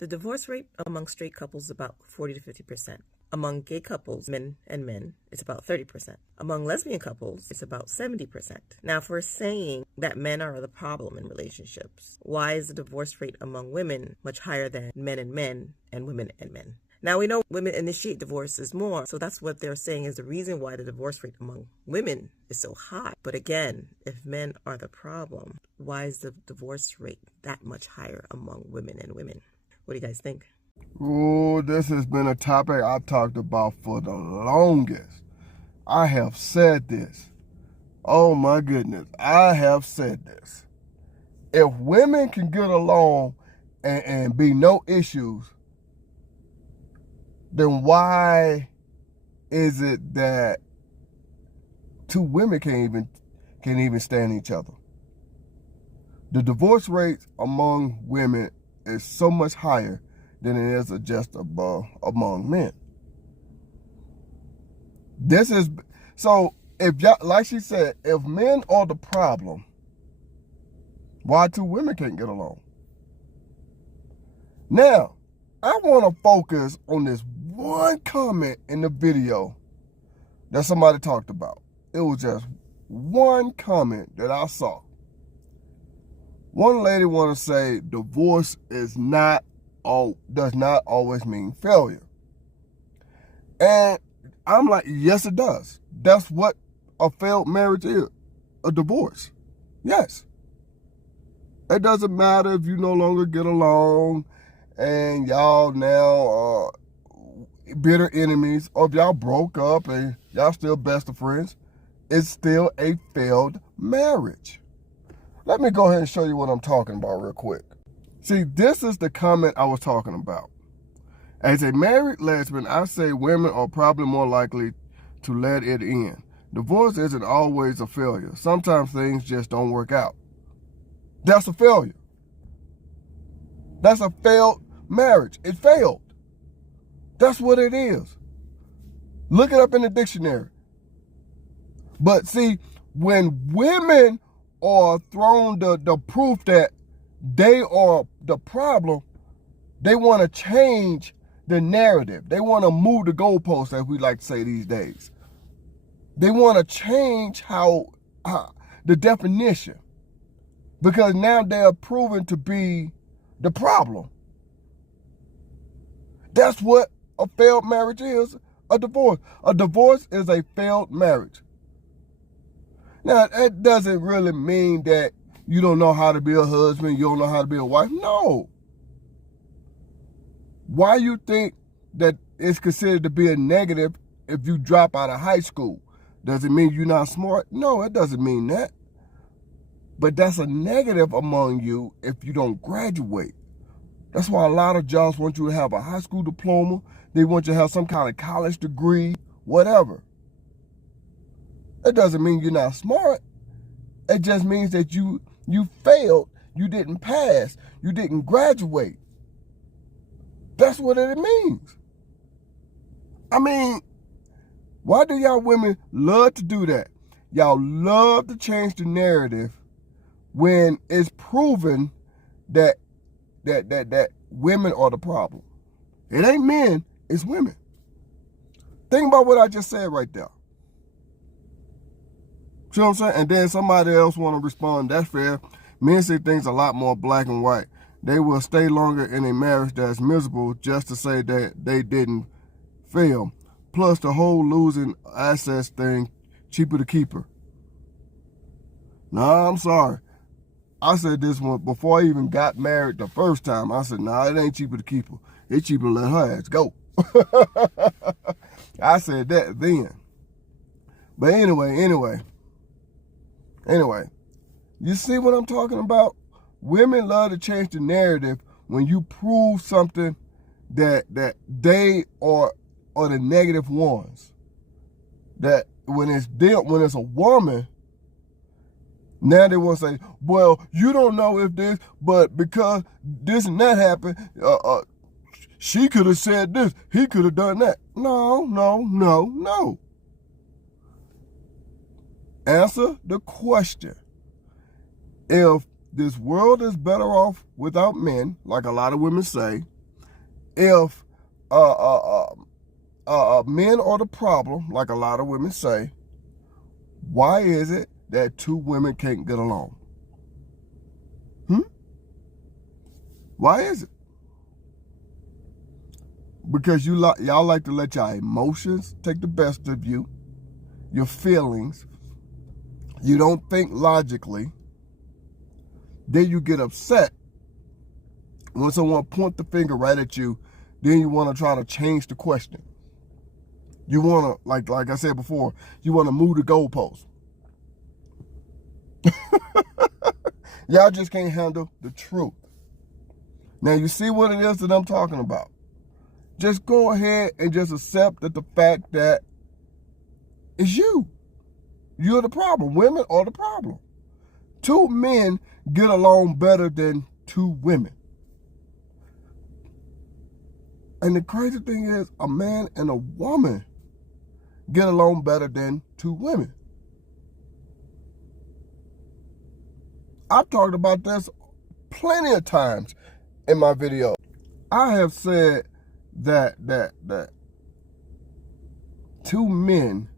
The divorce rate among straight couples is about 40 to 50%. Among gay couples, men and men, it's about 30%. Among lesbian couples, it's about 70%. Now, if we're saying that men are the problem in relationships, why is the divorce rate among women much higher than men and women and men? Now, we know women initiate divorces more, so that's what they're saying is the reason why the divorce rate among women is so high. But again, if men are the problem, why is the divorce rate that much higher among women and women? What do you guys think? Oh, this has been a topic I've talked about for the longest. I have said this. Oh my goodness, I have said this. If women can get along and be no issues, then why is it that two women can't even stand each other? The divorce rate among women is so much higher than it is just among men. This is so. If y'all, like she said, if men are the problem, why two women can't get along? Now, I want to focus on this one comment in the video that somebody talked about. It was just one comment that I saw. One lady want to say divorce does not always mean failure. And I'm like, yes, it does. That's what a failed marriage is, a divorce. Yes. It doesn't matter if you no longer get along and y'all now are bitter enemies, or if y'all broke up and y'all still best of friends. It's still a failed marriage. Let me go ahead and show you what I'm talking about real quick. See, this is the comment I was talking about. As a married lesbian, I say women are probably more likely to let it in. Divorce isn't always a failure. Sometimes things just don't work out. That's a failure. That's a failed marriage. It failed. That's what it is. Look it up in the dictionary. But see, when women are thrown the proof that they are the problem, they want to change the narrative. They want to move the goalposts, as we like to say these days. They want to change the definition, because now they are proven to be the problem. That's what a failed marriage is, a divorce. A divorce is a failed marriage. Now, that doesn't really mean that you don't know how to be a husband, you don't know how to be a wife. No. Why you think that it's considered to be a negative if you drop out of high school? Does it mean you're not smart? No, it doesn't mean that. But that's a negative among you if you don't graduate. That's why a lot of jobs want you to have a high school diploma. They want you to have some kind of college degree, whatever. It doesn't mean you're not smart. It just means that you failed. You didn't pass. You didn't graduate. That's what it means. I mean, why do y'all women love to do that? Y'all love to change the narrative when it's proven that women are the problem. It ain't men, it's women. Think about what I just said right there. See what I'm saying? And then somebody else want to respond, that's fair. Men see things a lot more black and white. They will stay longer in a marriage that's miserable just to say that they didn't fail. Plus the whole losing assets thing, cheaper to keep her. Nah, I'm sorry. I said this one before I even got married the first time. I said, nah, it ain't cheaper to keep her. It's cheaper to let her ass go. I said that then. But anyway, you see what I'm talking about? Women love to change the narrative when you prove something that they are the negative ones. That when it's a woman, now they want to say, well, you don't know if this, but because this and that happened, she could have said this, he could have done that. No. Answer the question. If this world is better off without men, like a lot of women say, If men are the problem, like a lot of women say, why is it that two women can't get along? Why is it? Because y'all like to let your emotions take the best of you, your feelings. You don't think logically. Then you get upset when someone points the finger right at you. Then you want to try to change the question. You want to, like I said before, you want to move the goalpost. Y'all just can't handle the truth. Now you see what it is that I'm talking about. Just go ahead and just accept that the fact that it's you. You're the problem. Women are the problem. Two men get along better than two women. And the crazy thing is, a man and a woman get along better than two women. I've talked about this plenty of times in my video. I have said that two men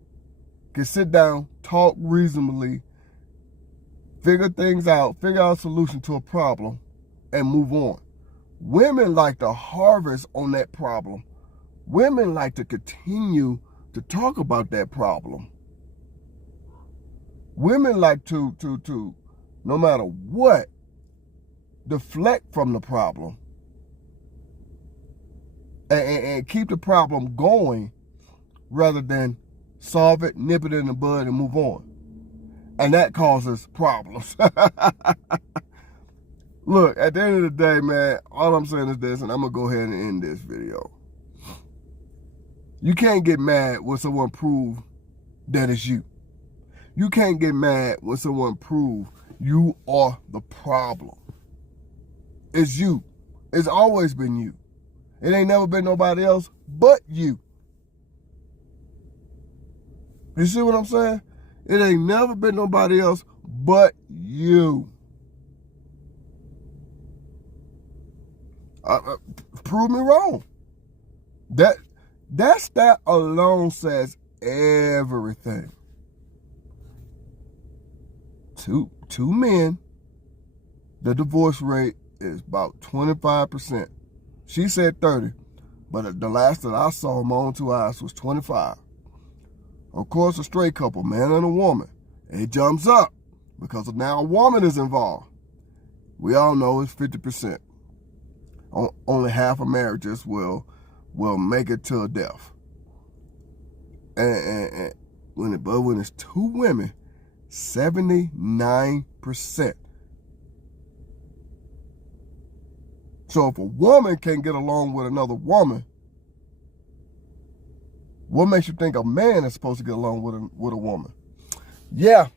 can sit down, talk reasonably, figure things out, figure out a solution to a problem, and move on. Women like to harvest on that problem. Women like to continue to talk about that problem. Women like to no matter what, deflect from the problem and keep the problem going rather than solve it, nip it in the bud, and move on. And that causes problems. Look, at the end of the day, man, all I'm saying is this, and I'm going to go ahead and end this video. You can't get mad when someone proves that it's you. You can't get mad when someone proves you are the problem. It's you. It's always been you. It ain't never been nobody else but you. You see what I'm saying? It ain't never been nobody else but you. Prove me wrong. That alone says everything. Two men, the divorce rate is about 25%. She said 30, but the last that I saw in my own two eyes was 25. Of course, a straight couple, man and a woman, it jumps up because now a woman is involved. We all know it's 50%. Only half of marriages will make it to death. And when it's two women, 79%. So if a woman can't get along with another woman, what makes you think a man is supposed to get along with a woman? Yeah,